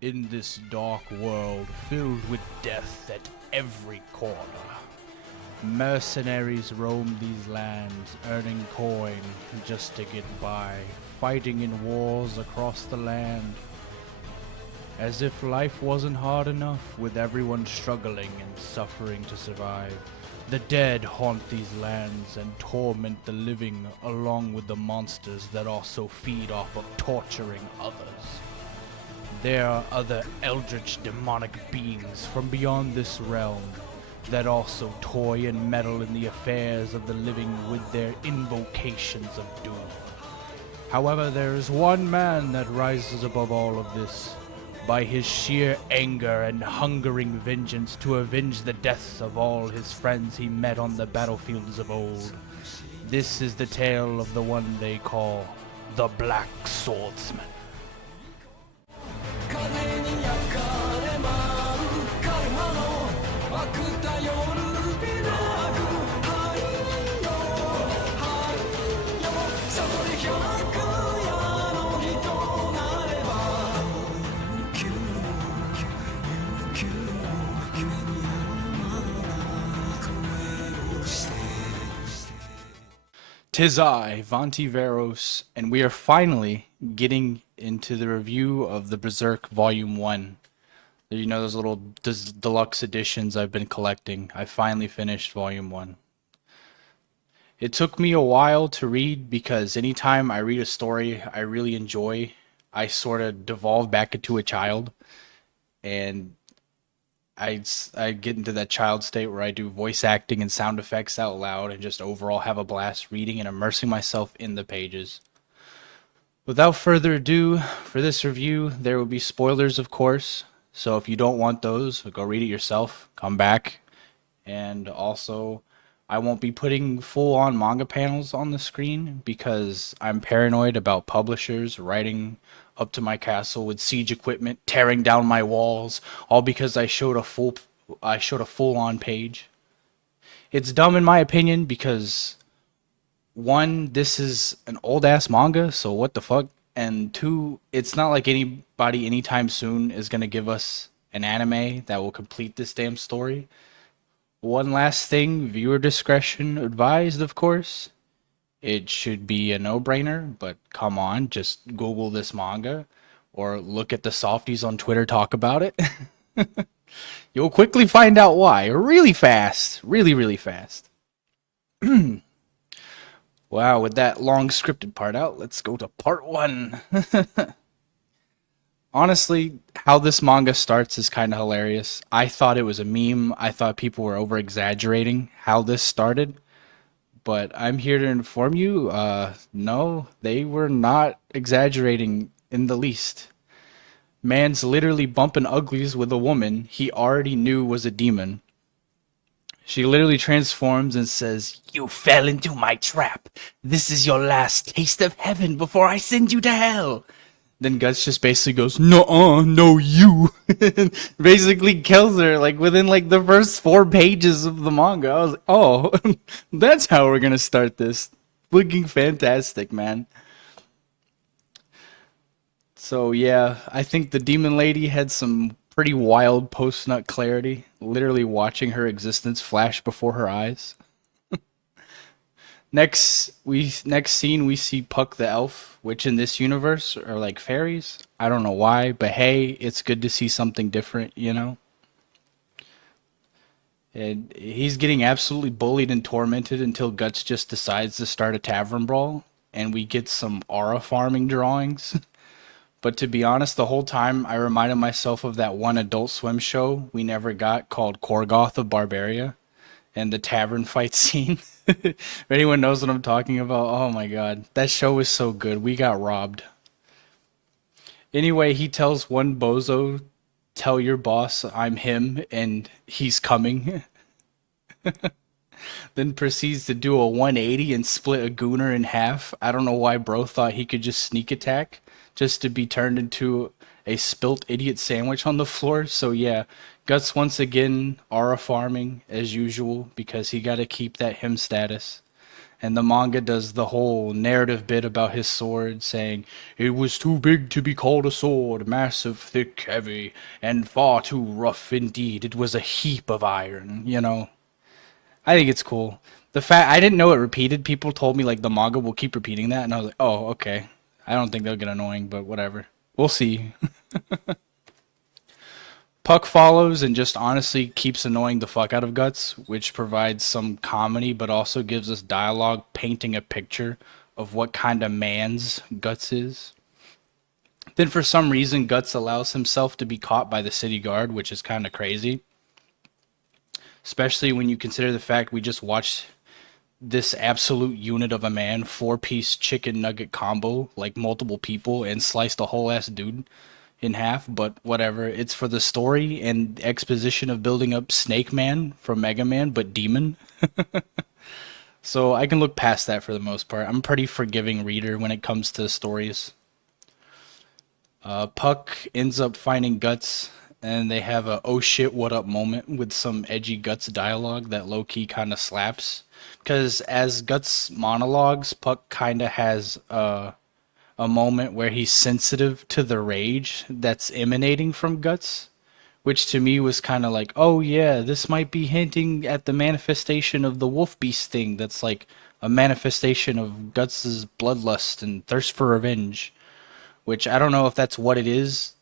In this dark world filled with death at every corner, mercenaries roam these lands, earning coin just to get by, fighting in wars across the land. As if life wasn't hard enough, with everyone struggling and suffering to survive. The dead haunt these lands and torment the living, along with the monsters that also feed off of torturing others. There are other eldritch demonic beings from beyond this realm that also toy and meddle in the affairs of the living with their invocations of doom. However, there is one man that rises above all of this by his sheer anger and hungering vengeance to avenge the deaths of all his friends he met on the battlefields of old. This is the tale of the one they call the Black Swordsman. 風に焼かれまうカルマの悪頼る美なくはいよはいよ悟り百夜の人なればキューキューキュー君にまだ声をして Tis I, Vanti Veros, and we are finally getting into the review of the Berserk Volume 1. You know those little deluxe editions I've been collecting. I finally finished Volume 1. It took me a while to read because anytime I read a story I really enjoy, I sort of devolve back into a child, and I get into that child state where I do voice acting and sound effects out loud and just overall have a blast reading and immersing myself in the pages. Without further ado, for this review, there will be spoilers, of course. So if you don't want those, go read it yourself. Come back. And also, I won't be putting full-on manga panels on the screen because I'm paranoid about publishers writing up to my castle with siege equipment, tearing down my walls, all because I showed a full-on page. It's dumb in my opinion because one, this is an old ass manga, so what the fuck? And two, it's not like anybody anytime soon is gonna give us an anime that will complete this damn story. One last thing, viewer discretion advised, of course. It should be a no-brainer, but come on, just Google this manga or look at the softies on Twitter talk about it. You'll quickly find out why, really fast, really fast. Wow, with that long scripted part out, let's go to part one. Honestly, how this manga starts is kind of hilarious. I thought it was a meme. I thought people were over exaggerating how this started. But I'm here to inform you, no, they were not exaggerating in the least. Man's literally bumping uglies with a woman he already knew was a demon. She literally transforms and says, "You fell into my trap. This is your last taste of heaven before I send you to hell." Then Guts just basically goes, "No, no, you." Basically kills her like within like the first 4 pages of the manga. I was like, oh, that's how we're gonna start this. Looking fantastic, man. So yeah, I think the demon lady had some pretty wild post-nut clarity, literally watching her existence flash before her eyes. Next scene we see Puck the elf, which in this universe are like fairies. I don't know why, but hey, it's good to see something different, you know? And he's getting absolutely bullied and tormented until Guts just decides to start a tavern brawl, and we get some aura farming drawings. But to be honest, the whole time I reminded myself of that one Adult Swim show we never got called Korgoth of Barbaria and the tavern fight scene. If anyone knows what I'm talking about, oh my god, that show was so good. We got robbed. Anyway, he tells one bozo, "Tell your boss I'm him and he's coming." Then proceeds to do a 180 and split a gooner in half. I don't know why bro thought he could just sneak attack just to be turned into a spilt idiot sandwich on the floor. So yeah, Guts once again aura farming as usual because he got to keep that him status. And the manga does the whole narrative bit about his sword, saying, "It was too big to be called a sword, massive, thick, heavy, and far too rough indeed. It was a heap of iron," you know? I think it's cool. The fact I didn't know it repeated. People told me like the manga will keep repeating that, and I was like, "Oh, okay." I don't think they'll get annoying, but whatever. We'll see. Puck follows and just honestly keeps annoying the fuck out of Guts, which provides some comedy but also gives us dialogue painting a picture of what kind of man's Guts is. Then for some reason Guts allows himself to be caught by the city guard, which is kind of crazy, especially when you consider the fact we just watched this absolute unit of a man four-piece chicken nugget combo like multiple people and sliced a whole ass dude in half, but whatever. It's for the story and exposition of building up Snake Man from Mega Man, but demon. So I can look past that for the most part. I'm a pretty forgiving reader when it comes to stories. Puck ends up finding Guts, and they have a "oh shit, what up" moment with some edgy Guts dialogue that low key kind of slaps. Because as Guts monologues, Puck kind of has a moment where he's sensitive to the rage that's emanating from Guts, which to me was kind of like, oh yeah, this might be hinting at the manifestation of the wolf beast thing. That's like a manifestation of Guts's bloodlust and thirst for revenge. Which I don't know if that's what it is,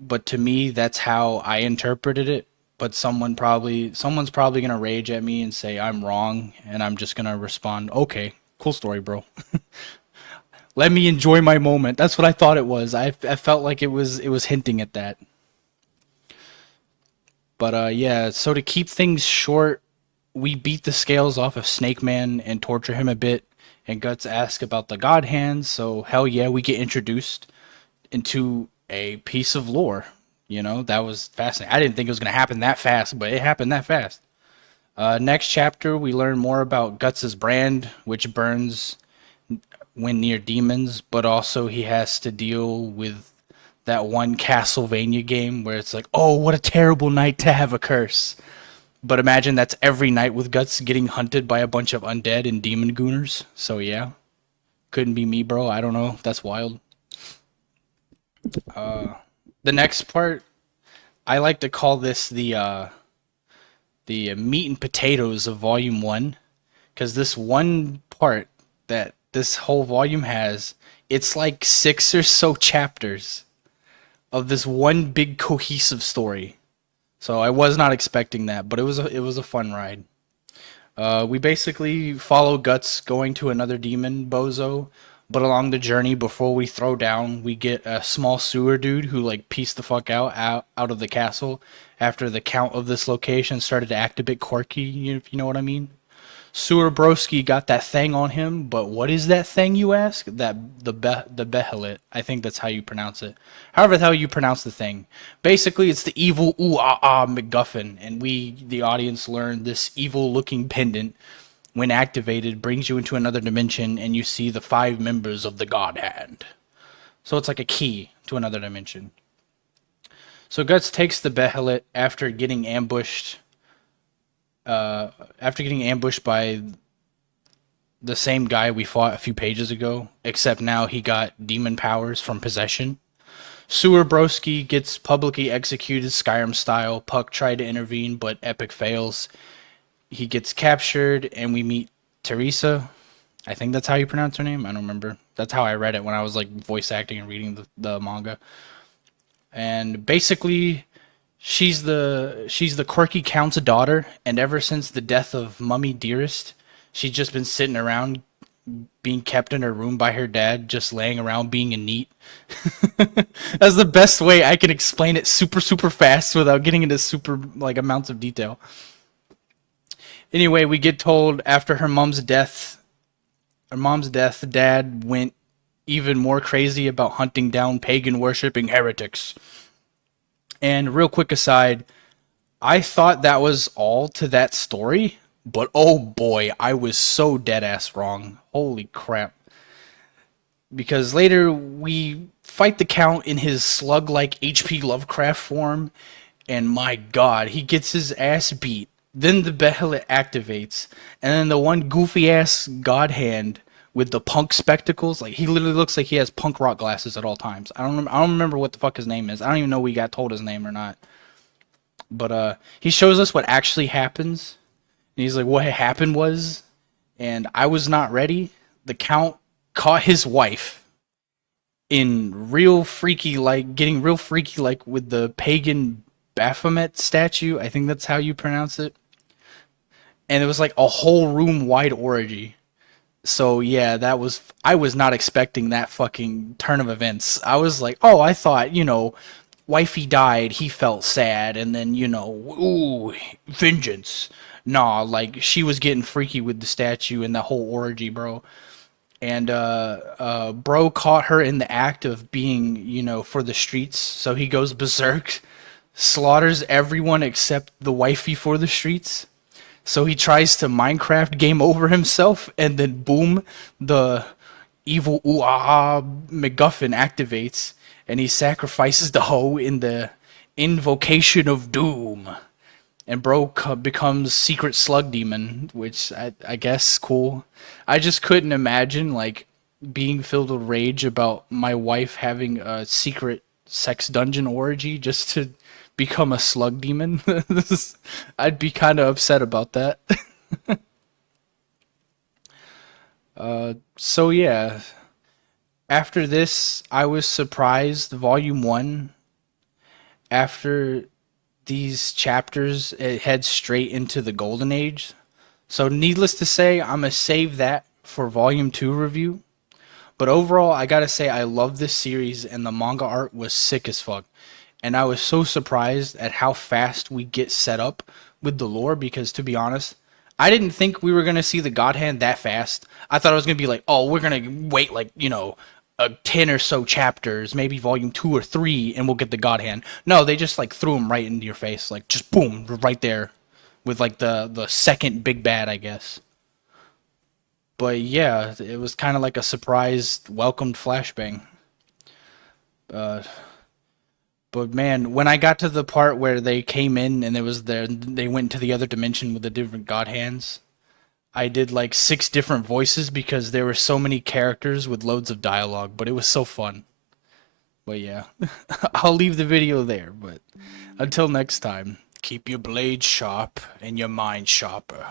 but to me, that's how I interpreted it. But someone's probably gonna rage at me and say I'm wrong, and I'm just gonna respond, okay, cool story, bro. Let me enjoy my moment. That's what I thought it was. I felt like it was hinting at that. But yeah, so to keep things short, we beat the scales off of Snake Man and torture him a bit. And Guts ask about the God Hands, so hell yeah, we get introduced into a piece of lore. You know, that was fascinating. I didn't think it was gonna happen that fast, but it happened that fast. Next chapter, we learn more about Guts's brand, which burns when near demons, but also he has to deal with that one Castlevania game where it's like, oh, what a terrible night to have a curse. But imagine that's every night with Guts getting hunted by a bunch of undead and demon gooners. So yeah, couldn't be me, bro. I don't know. That's wild. The next part, I like to call this the meat and potatoes of Volume One, because this one part that this whole volume has, it's like six or so chapters of this one big cohesive story. So I was not expecting that, but it was a fun ride. We basically follow Guts going to another demon bozo, but along the journey before we throw down, we get a small sewer dude who like pieced the fuck out of the castle after the count of this location started to act a bit quirky, if you know what I mean. Sewer Broski got that thing on him, but what is that thing, you ask? The Behelit. I think that's how you pronounce it. However, the hell you pronounce the thing. Basically, it's the evil ooh ah ah MacGuffin, and we, the audience, learn this evil-looking pendant, when activated, brings you into another dimension, and you see the five members of the God Hand. So it's like a key to another dimension. So Guts takes the Behelit after getting ambushed by the same guy we fought a few pages ago, except now he got demon powers from possession. Sewer Broski gets publicly executed Skyrim style. Puck tried to intervene, but Epic fails. He gets captured, and we meet Teresa. I think that's how you pronounce her name. I don't remember. That's how I read it when I was like voice acting and reading the manga. And basically, she's the quirky count's daughter, and ever since the death of Mummy Dearest, she's just been sitting around being kept in her room by her dad, just laying around being a neat. That's the best way I can explain it super super fast without getting into super like amounts of detail. Anyway, we get told after her mom's death, dad went even more crazy about hunting down pagan worshipping heretics. And real quick aside, I thought that was all to that story, but oh boy, I was so dead ass wrong. Holy crap. Because later we fight the Count in his slug like HP Lovecraft form, and my god, he gets his ass beat. Then the behelit activates, and then the one goofy ass god hand with the punk spectacles, like he literally looks like he has punk rock glasses at all times. I don't remember what the fuck his name is. I don't even know we got told his name or not. But he shows us what actually happens. And he's like, what happened was, and I was not ready. The count caught his wife in real freaky, like getting real freaky, like with the pagan Baphomet statue. I think that's how you pronounce it. And it was like a whole room wide orgy. So yeah, that was I was not expecting that fucking turn of events. I was like, oh, I thought, wifey died, he felt sad, and then, ooh, vengeance. Nah, like she was getting freaky with the statue and the whole orgy, bro. And bro caught her in the act of being, for the streets, so he goes berserk, slaughters everyone except the wifey for the streets. So he tries to Minecraft game over himself, and then boom, the evil MacGuffin activates, and he sacrifices the hoe in the invocation of doom. And bro becomes secret slug demon, which I guess cool. I just couldn't imagine like being filled with rage about my wife having a secret sex dungeon orgy just to become a slug demon. I'd be kind of upset about that. So yeah, after this, I was surprised. Volume one, after these chapters, it heads straight into the Golden Age. So needless to say, I'm gonna save that for Volume two review. But overall, I gotta say I love this series, and the manga art was sick as fuck. And I was so surprised at how fast we get set up with the lore because, to be honest, I didn't think we were gonna see the God Hand that fast. I thought it was gonna be like, oh, we're gonna wait like, 10 or so chapters, maybe volume 2 or 3, and we'll get the God Hand. No, they just like threw him right into your face, like just boom, right there, with like the second big bad, I guess. But yeah, it was kind of like a surprise welcomed flashbang. Uh, but man, when I got to the part where they came in and it was there, they went to the other dimension with the different god hands. I did like 6 different voices because there were so many characters with loads of dialogue, but it was so fun. But yeah, I'll leave the video there. But until next time, keep your blade sharp and your mind sharper.